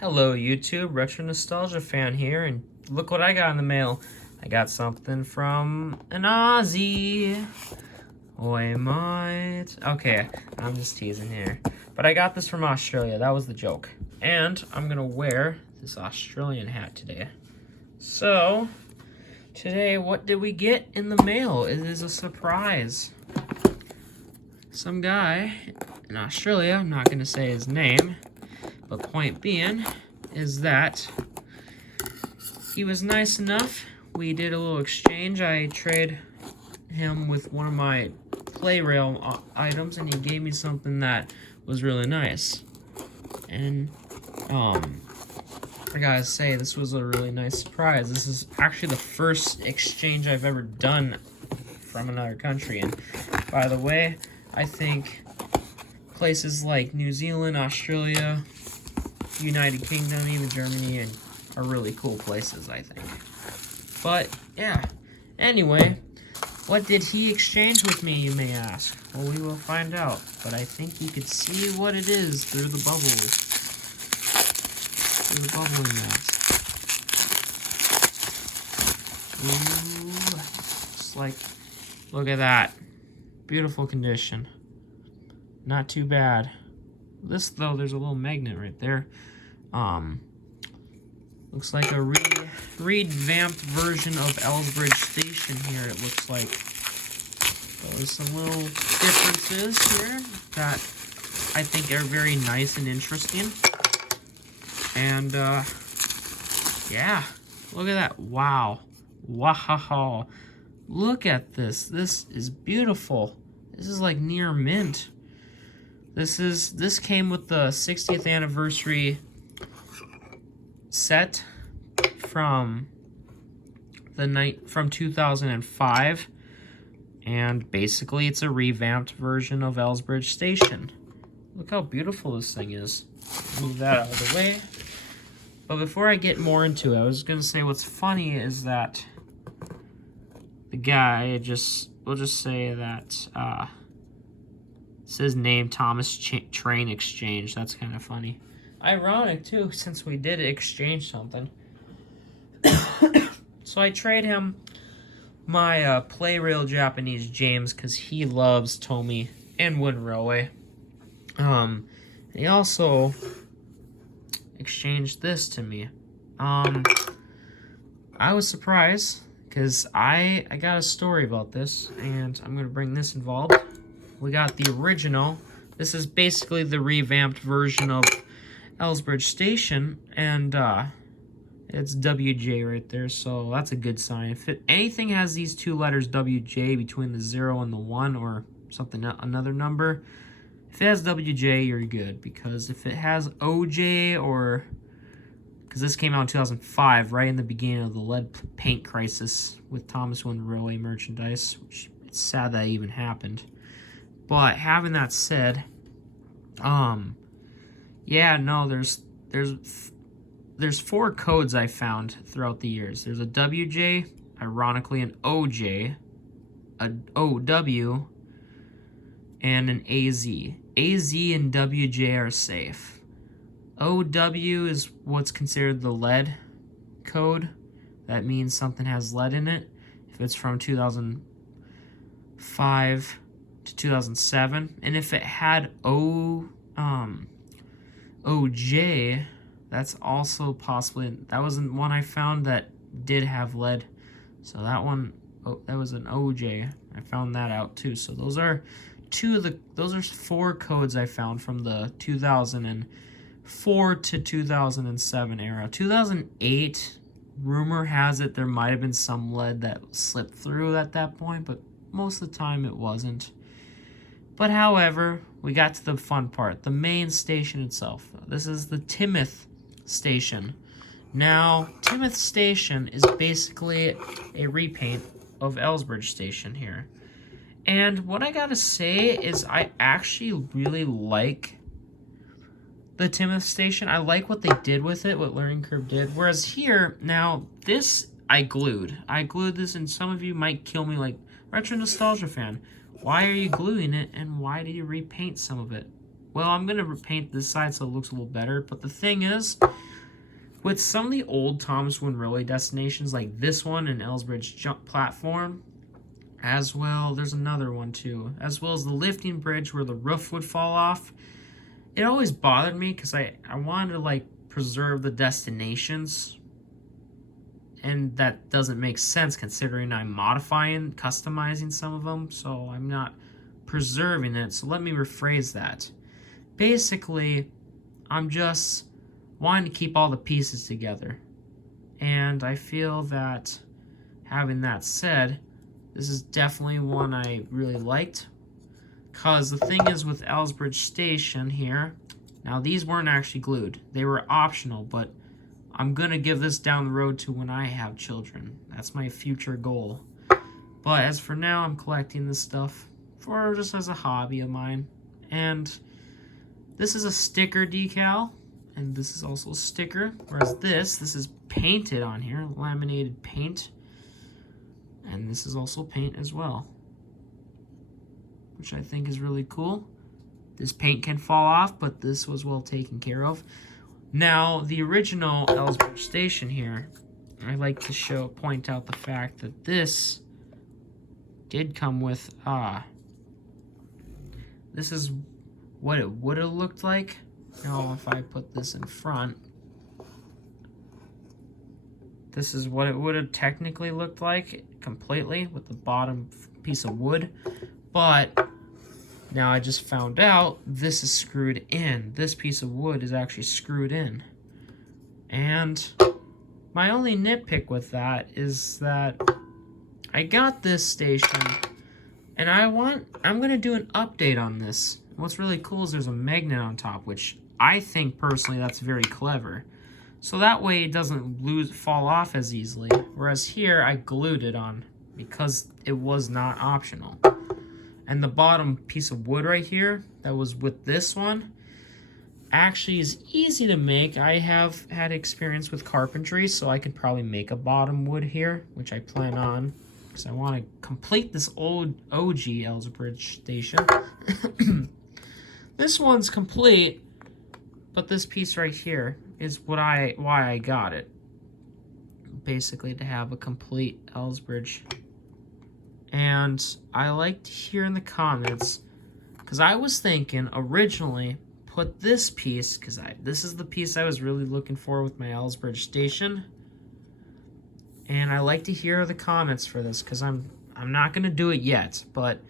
Hello YouTube, Retro Nostalgia Fan here, and look what I got in the mail. I got something from an Aussie. Oi mate. Okay, I'm just teasing here. But I got this from Australia, that was the joke. And I'm gonna wear this Australian hat today. So, today what did we get in the mail? It is a surprise. Some guy in Australia, I'm not gonna say his name, but point being is that he was nice enough. We did a little exchange. I traded him with one of my play rail items, and he gave me something that was really nice. And I gotta say, this was a really nice surprise. This is actually the first exchange I've ever done from another country. And by the way, I think places like New Zealand, Australia, United Kingdom, even Germany, and are really cool places, I think. But yeah, anyway, what did he exchange with me, you may ask? Well, we will find out, but I think you could see what it is through the bubbles. Through the bubbling mask. Ooh, just like, look at that. Beautiful condition. Not too bad. This, though, there's a little magnet right there. Looks like a revamped version of Elsbridge Station here, it looks like. So there's some little differences here that I think are very nice and interesting. And, yeah, look at that. Wow. Wow. Look at this. This is beautiful. This is like near mint. This came with the 60th anniversary set from 2005, and basically it's a revamped version of Elsbridge Station. Look how beautiful this thing is. Move that out of the way. But before I get more into it, I was gonna say what's funny is that the guy we'll just say that it's his name, Thomas Train Exchange. That's kind of funny. Ironic, too, since we did exchange something. So I trade him my Play Rail Japanese James because he loves Tomy and Wooden Railway. He also exchanged this to me. I was surprised because I got a story about this, and I'm going to bring this involved. We got the original. This is basically the revamped version of Elsbridge Station, and it's WJ right there, so that's a good sign. If anything has these two letters WJ between the 0 and the 1 or something, another number, if it has WJ, you're good, because if it has OJ or, because this came out in 2005, right in the beginning of the lead paint crisis with Thomas Wooden Railway merchandise, which it's sad that even happened. But having that said, yeah, no, there's 4 codes I found throughout the years. There's a WJ, ironically an OJ, a OW, and an AZ. AZ and WJ are safe. OW is what's considered the lead code. That means something has lead in it. If it's from 2005 to 2007, and if it had OJ, that's also possibly, that wasn't one I found that did have lead, so that one, that was an OJ. I found that out too. So those are those are 4 codes I found from the 2004 to 2007 era. 2008, rumor has it there might have been some lead that slipped through at that point, but most of the time it wasn't. But however, we got to the fun part, the main station itself. This is the Timothy Station. Now, Timothy Station is basically a repaint of Elsbridge Station here. And what I gotta say is I actually really like the Timothy Station. I like what they did with it, what Learning Curve did. Whereas here, now, this I glued. I glued this, and some of you might kill me like, Retro Nostalgia Fan, why are you gluing it, and why do you repaint some of it? Well, I'm going to repaint this side so it looks a little better, but the thing is, with some of the old Thomas Wooden Railway destinations, like this one in Elsbridge Jump Platform, as well, there's another one too, as well as the lifting bridge where the roof would fall off. It always bothered me because I wanted to like preserve the destinations, and that doesn't make sense considering I'm modifying, customizing some of them, so I'm not preserving it. So let me rephrase that. Basically, I'm just wanting to keep all the pieces together, and I feel that, having that said, this is definitely one I really liked. Because the thing is with Elsbridge Station here, now these weren't actually glued. They were optional, but I'm going to give this down the road to when I have children. That's my future goal. But as for now, I'm collecting this stuff for just as a hobby of mine. And this is a sticker decal, and this is also a sticker. Whereas this is painted on here, laminated paint. And this is also paint as well, which I think is really cool. This paint can fall off, but this was well taken care of. Now, the original Elsbridge Station here, I like to point out the fact that this did come with, this is what it would have looked like. Now, if I put this in front, this is what it would have technically looked like completely with the bottom piece of wood. But now I just found out this is screwed in. This piece of wood is actually screwed in. And my only nitpick with that is that I got this station and I'm going to do an update on this. What's really cool is there's a magnet on top, which I think personally that's very clever. So that way it doesn't fall off as easily. Whereas here I glued it on because it was not optional. And the bottom piece of wood right here that was with this one actually is easy to make. I have had experience with carpentry, so I could probably make a bottom wood here, which I plan on because I want to complete this old OG Elsbridge Station. This one's complete, but this piece right here is why I got it. Basically to have a complete Elsbridge. And I like to hear in the comments, because I was thinking originally put this piece, because this is the piece I was really looking for with my Elsbridge Station. And I like to hear the comments for this, because I'm not going to do it yet, but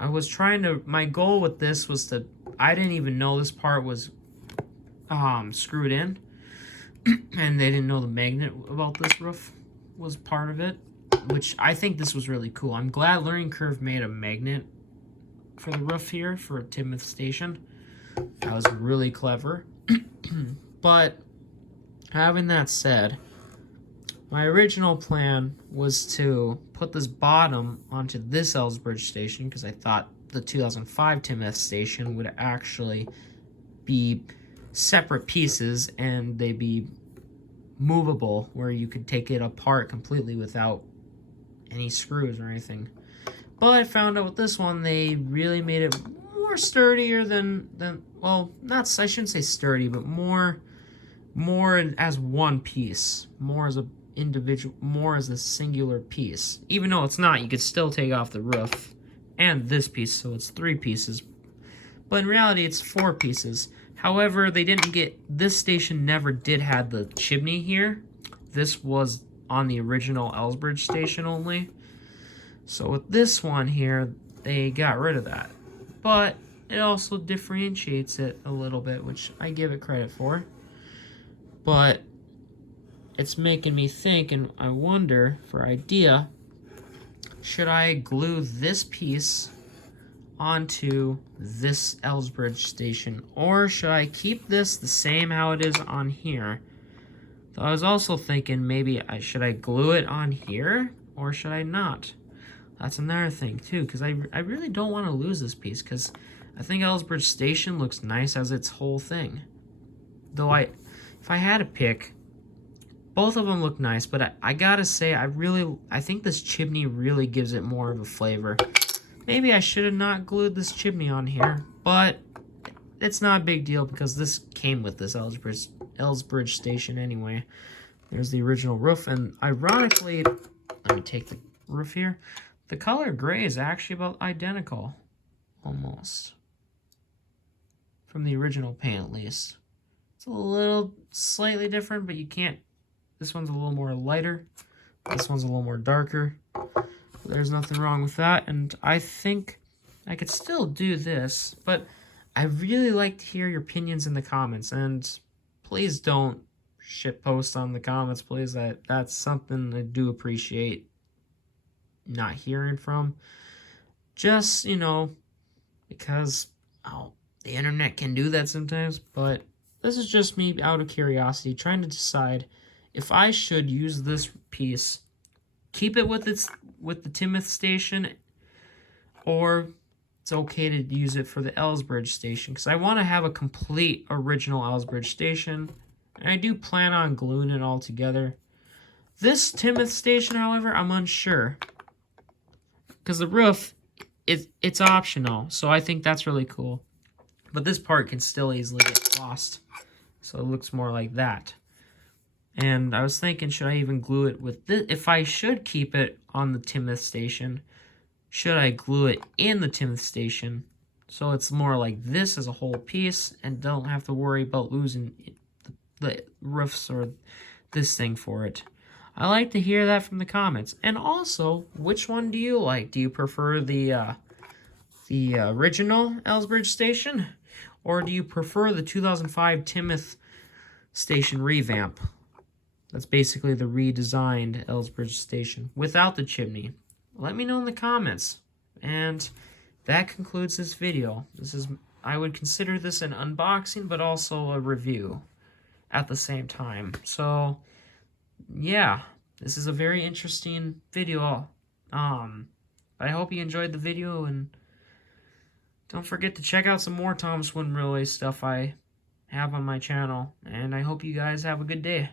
I was trying to, my goal with this was to, I didn't even know this part was screwed in, and they didn't know the magnet about this roof was part of it, which I think this was really cool. I'm glad Learning Curve made a magnet for the roof here for Timoth Station. That was really clever. But having that said, my original plan was to put this bottom onto this Elsbridge Station because I thought the 2005 Timoth Station would actually be separate pieces and they'd be movable where you could take it apart completely without any screws or anything. But I found out with this one they really made it more sturdier than well, not, I shouldn't say sturdy, but more as one piece, more as a individual, more as a singular piece. Even though it's not, you could still take off the roof and this piece, so it's 3 pieces. But in reality, it's 4 pieces. However, they didn't get, this station never did have the chimney here. This was on the original Elsbridge Station only. So with this one here, they got rid of that. But it also differentiates it a little bit, which I give it credit for. But it's making me think, and I wonder, for idea, should I glue this piece onto this Elsbridge Station, or should I keep this the same how it is on here? So I was also thinking maybe should I glue it on here or should I not? That's another thing too, because I really don't want to lose this piece, because I think Elsbridge Station looks nice as its whole thing. Though if I had to pick, both of them look nice, but I gotta say I think this chimney really gives it more of a flavor. Maybe I should have not glued this chimney on here, but it's not a big deal because this came with this Elsbridge Elsbridge Station anyway. There's the original roof, and ironically, let me take the roof here. The color gray is actually about identical, almost, from the original paint at least. It's a little slightly different, but you can't. This one's a little more lighter. This one's a little more darker. There's nothing wrong with that, and I think I could still do this, but I really like to hear your opinions in the comments, and please don't shitpost on the comments, please. That's something I do appreciate not hearing from. Just, you know, because the internet can do that sometimes, but this is just me out of curiosity trying to decide if I should use this piece, keep it with the Timoth Station, or it's okay to use it for the Elsbridge Station, because I want to have a complete original Elsbridge Station, and I do plan on gluing it all together. This Timoth Station, however, I'm unsure, because the roof, it's optional, so I think that's really cool. But this part can still easily get lost, so it looks more like that. And I was thinking, should I even glue it with this? If I should keep it on the Timoth Station, should I glue it in the Timoth Station so it's more like this as a whole piece and don't have to worry about losing the roofs or this thing for it? I like to hear that from the comments. And also, which one do you like? Do you prefer the original Elsbridge Station, or do you prefer the 2005 Timoth Station revamp? That's basically the redesigned Elsbridge Station without the chimney. Let me know in the comments. And that concludes this video. I would consider this an unboxing, but also a review at the same time. So, yeah, this is a very interesting video. I hope you enjoyed the video, and don't forget to check out some more Thomas Wooden Railway stuff I have on my channel. And I hope you guys have a good day.